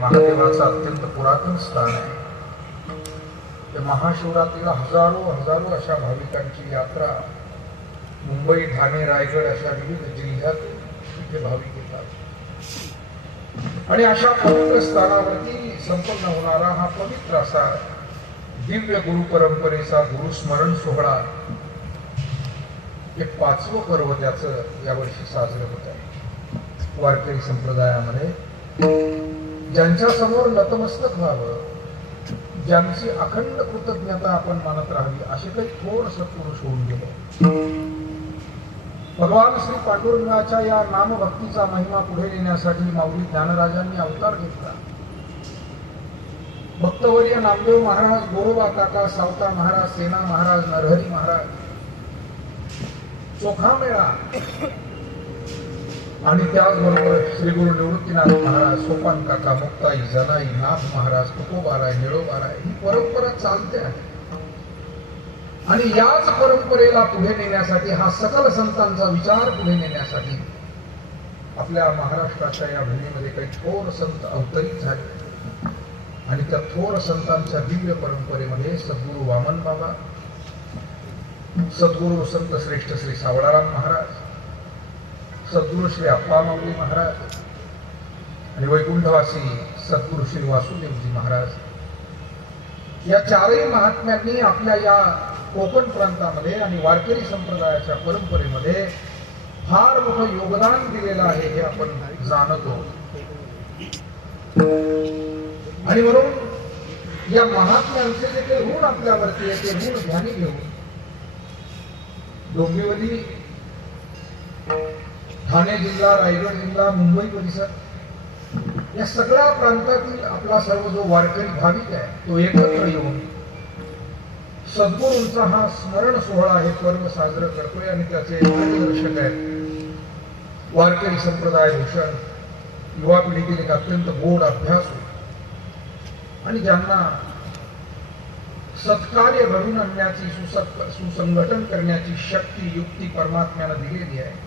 महादेवाचं अत्यंत पुरातन स्थान आहे. ते महाशिवरात्रीला हजारो हजारो अशा भाविकांची यात्रा मुंबई ठाणे रायगड अशा विविध जिल्ह्यात तिथे भाविक येतात. आणि अशा पवित्र स्थानावरती संपन्न होणारा हा पवित्र असा दिव्य गुरु परंपरेचा गुरुस्मरण सोहळा हे पाचवं पर्व त्याचं यावर्षी साजरं होत आहे. वारकरी संप्रदायामध्ये ज्यांच्या समोर नतमस्तक व्हावं ज्यांची अखंड कृतज्ञता आपण मानत राहावी असे काही थोर सत्पुरुष होऊन गेले. भगवान श्री पांडुरंगाच्या या नामभक्तीचा महिमा पुढे नेण्यासाठी माऊली ज्ञानराजांनी अवतार घेतला. भक्तवर्य नामदेव महाराज गोरोबा काका सावता महाराज सेना महाराज नरहरी महाराज चोखा मेळा आणि त्याचबरोबर श्री गुरु निवृत्तीनाथ महाराज सोपान काका मुक्ताई जनाई नाथ महाराज तुकोबाराय निळोबाराय ही परंपरा चालते आहे. आणि याच परंपरेला पुढे नेण्यासाठी हा सकल संतांचा विचार पुढे नेण्यासाठी आपल्या महाराष्ट्राच्या या भूमीमध्ये काही थोर संत अवतरित झाले. आणि त्या थोर संतांच्या दिव्य परंपरेमध्ये सद्गुरू वामन बाबा सद्गुरू संत श्रेष्ठ श्री सावळाराम महाराज सद्गुरु श्री अप्पामाऊली महाराज आणि वैकुंठवासी सद्गुरु श्री वासुदेवजी महाराज. या चारही महात्म्यांनी आपल्या या कोकण प्रांतामध्ये आणि वारकरी संप्रदायाच्या परंपरेमध्ये फार मोठं योगदान दिलेलं आहे हे आपण जाणतो. आणि म्हणून या महात्म्यांचे जे काही ऋण आपल्यावरती आहे ते ऋण ध्यानी घेऊन डोंबिवली ठाणे जिल्हा रायगड जिल्हा मुंबई परिसर या सगळ्या प्रांतातील आपला सर्व जो वारकरी भाविक आहे तो एकत्र येऊन सद्गुरूंचा हा स्मरण सोहळा हे पर्व साजरं करतोय आणि त्याचे मार्गदर्शक आहेत. वारकरी संप्रदाय भूषण युवा पिढीतील एक अत्यंत गोड अभ्यासू. आणि ज्यांना सत्कार्य घडून आणण्याची सुसत सुसंघटन करण्याची शक्ती युक्ती परमात्म्यानं दिलेली आहे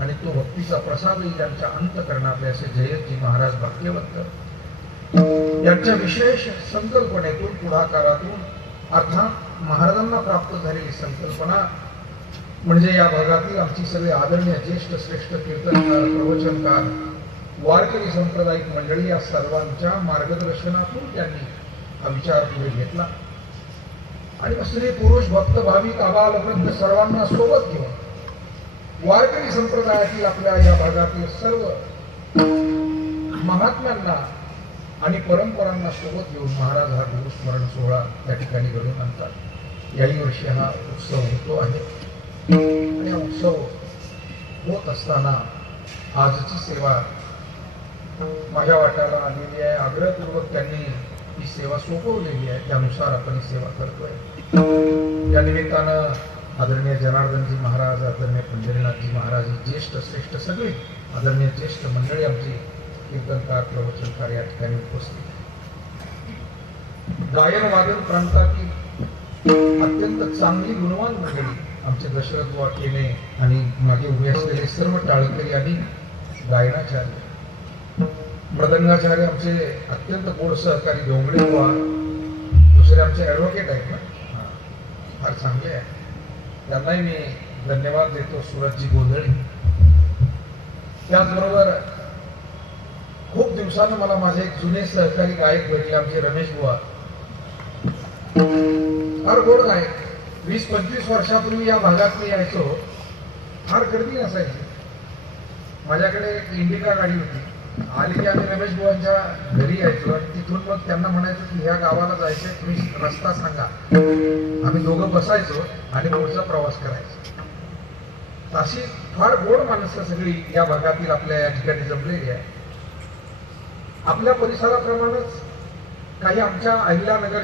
आणि तो भक्तीचा प्रसादही ज्यांच्या अंतकरणातले असे जयंती महाराज भाग्यवंत. यांच्या विशेष संकल्पनेतून पुढाकारातून अर्थात महाराजांना प्राप्त झालेली संकल्पना म्हणजे या भागातील आमची सगळे आदरणीय ज्येष्ठ श्रेष्ठ कीर्तनकार प्रवचनकार वारकरी सांप्रदायिक मंडळी या सर्वांच्या मार्गदर्शनातून त्यांनी हा विचार पुढे घेतला. आणि स्त्री पुरुष भक्त भाविक आबाल वृद्ध सर्वांना सोबत घेऊन वारकरी संप्रदायातील आपल्या या भागातील सर्व महात्म्यांना आणि परंपरांना सोबत घेऊन महाराज हा गुरुस्मरण सोहळा त्या ठिकाणी घडून आणतात. याही वर्षी हा उत्सव होतो आहे. आणि हा उत्सव होत असताना आजची सेवा माझ्या वाट्याला आलेली आहे. आग्रहपूर्वक त्यांनी ही सेवा सोपवलेली आहे. त्यानुसार आपण ही सेवा करतोय. या निमित्तानं आदरणीय जनार्दनजी महाराज आदरणीय पंढरीनाथजी महाराज ज्येष्ठ श्रेष्ठ सगळे आदरणीय ज्येष्ठ मंडळी आमचे कीर्तनकार प्रवचनकार या ठिकाणी उपस्थित गायन वादन प्रांतातील अत्यंत चांगली गुणवान मंडळी आमचे दशरथ बुवा आणि मागे उभे असलेले सर्व टाळकरी आणि गायनाचार्य. मृदंगाचार्य आमचे अत्यंत गोड सहकारी डोंगळे दुसरे आमचे ॲडव्होकेट आहेत ना? हा. फार चांगले आहे त्यांनाही मी धन्यवाद देतो सुरजजी गोंधळी. त्याचबरोबर खूप दिवसानं मला माझे एक जुने सहकारी गायक भेटले आमचे रमेश बुवा. फार गोड गायक. वीस पंचवीस वर्षापूर्वी या भागात मी यायचो. फार गर्दी असायची. माझ्याकडे एक इंडिका गाडी होती. आली की आम्ही रमेश बुवांच्या घरी यायचो आणि तिथून मग त्यांना म्हणायचो की ह्या गावाला जायचंय तुम्ही रस्ता सांगा. आम्ही दोघं बसायचो आणि पुढचा प्रवास करायचो. अशी फार गोड माणसं सगळी या भागातील आपल्या या ठिकाणी जमलेली आहे आपल्या परिसराप्रमाणेच काही आमच्या अहिल्यानगर